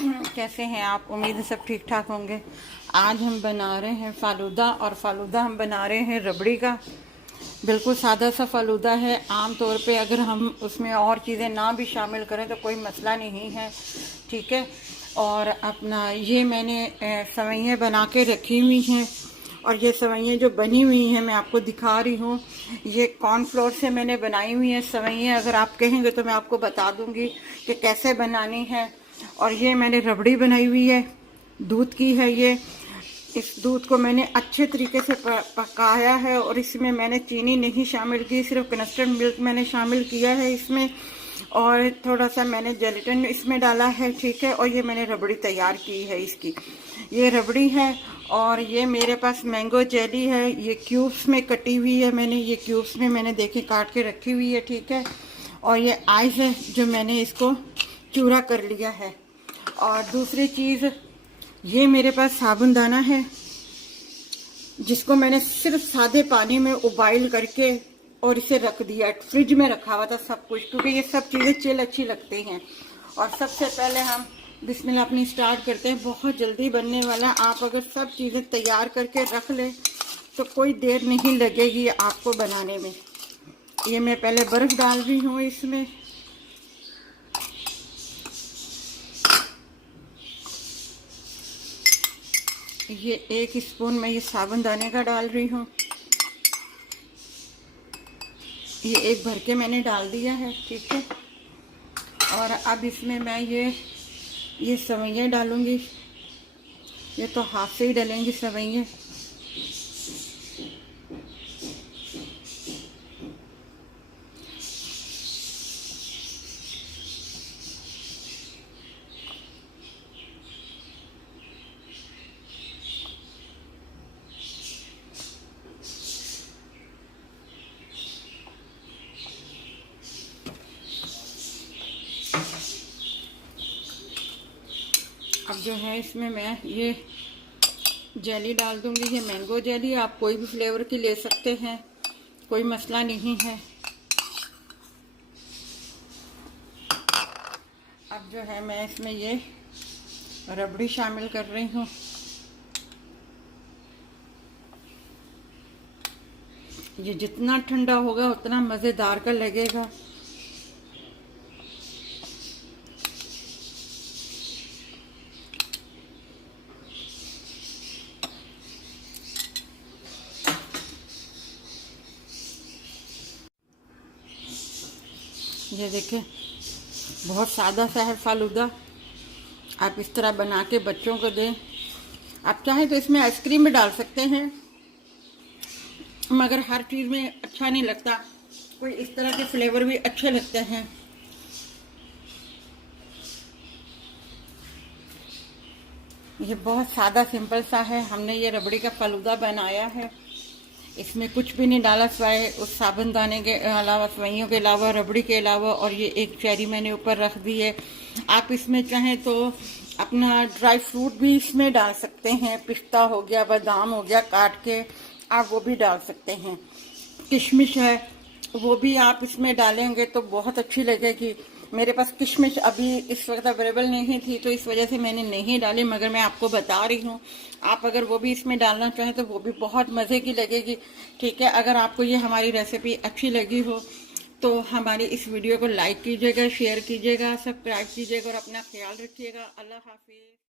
कैसे हैं आप? उम्मीद है सब ठीक ठाक होंगे। आज हम बना रहे हैं फालूदा, और फालूदा हम बना रहे हैं रबड़ी का। बिल्कुल सादा सा फालूदा है। आम तौर पे अगर हम उसमें और चीज़ें ना भी शामिल करें तो कोई मसला नहीं है, ठीक है। और अपना ये मैंने सेवइयाँ बना के रखी हुई हैं, और ये सेवइयाँ जो बनी हुई हैं मैं आपको दिखा रही हूँ। ये कॉर्नफ्लोर से मैंने बनाई हुई हैं सेवइयाँ। अगर आप कहेंगे तो मैं आपको बता दूँगी कि कैसे बनानी है। और ये मैंने रबड़ी बनाई हुई है, दूध की है ये। इस दूध को मैंने अच्छे तरीके से पकाया है, और इसमें मैंने चीनी नहीं शामिल की, सिर्फ कस्टर्ड मिल्क मैंने शामिल किया है इसमें, और थोड़ा सा मैंने जेलेटिन इसमें डाला है, ठीक है। और ये मैंने रबड़ी तैयार की है इसकी। ये रबड़ी है, और ये मेरे पास मैंगो जेली है। ये क्यूब्स में कटी हुई है, मैंने ये क्यूब्स में मैंने देखे काट के रखी हुई है, ठीक है। और ये आइस है जो मैंने इसको चूरा कर लिया है। और दूसरी चीज़, ये मेरे पास साबुन दाना है, जिसको मैंने सिर्फ सादे पानी में उबाइल करके और इसे रख दिया। फ्रिज में रखा हुआ था सब कुछ, क्योंकि ये सब चीज़ें चिल अच्छी लगती हैं। और सबसे पहले हम बिस्मिल्लाह अपनी स्टार्ट करते हैं। बहुत जल्दी बनने वाला। आप अगर सब चीज़ें तैयार करके रख लें तो कोई देर नहीं लगेगी आपको बनाने में। ये मैं पहले बर्फ़ डाल रही हूँ इसमें। ये 1 स्पून मैं ये साबुन दाने का डाल रही हूँ। ये एक भर के मैंने डाल दिया है, ठीक है। और अब इसमें मैं ये सेवइयाँ डालूँगी। ये तो हाथ से ही डलेंगी सेवइयाँ। अब जो है इसमें मैं ये जेली डाल दूंगी। ये मैंगो जेली, आप कोई भी फ्लेवर की ले सकते हैं, कोई मसला नहीं है। अब जो है मैं इसमें ये रबड़ी शामिल कर रही हूँ। ये जितना ठंडा होगा उतना मज़ेदार का लगेगा। ये देखें, बहुत सादा सा है फालूदा। आप इस तरह बना के बच्चों को दें। आप चाहें तो इसमें आइसक्रीम भी डाल सकते हैं, मगर हर चीज़ में अच्छा नहीं लगता, कोई इस तरह के फ्लेवर भी अच्छे लगते हैं। ये बहुत सादा सिंपल सा है। हमने ये रबड़ी का फालूदा बनाया है। इसमें कुछ भी नहीं डाला सिवाय उस साबुन दाने के अलावा, सेवइयों के अलावा, रबड़ी के अलावा। और ये एक चेरी मैंने ऊपर रख दी है। आप इसमें चाहें तो अपना ड्राई फ्रूट भी इसमें डाल सकते हैं। पिस्ता हो गया, बादाम हो गया, काट के आप वो भी डाल सकते हैं। किशमिश है, वो भी आप इसमें डालेंगे तो बहुत अच्छी लगेगी। मेरे पास किशमिश अभी इस वक्त अवेलेबल नहीं थी, तो इस वजह से मैंने नहीं डाली, मगर मैं आपको बता रही हूँ। आप अगर वो भी इसमें डालना चाहें तो वो भी बहुत मज़े की लगेगी, ठीक है। अगर आपको ये हमारी रेसिपी अच्छी लगी हो तो हमारी इस वीडियो को लाइक कीजिएगा, शेयर कीजिएगा, सब्सक्राइब कीजिएगा, और अपना ख्याल रखिएगा। अल्लाह हाफिज़।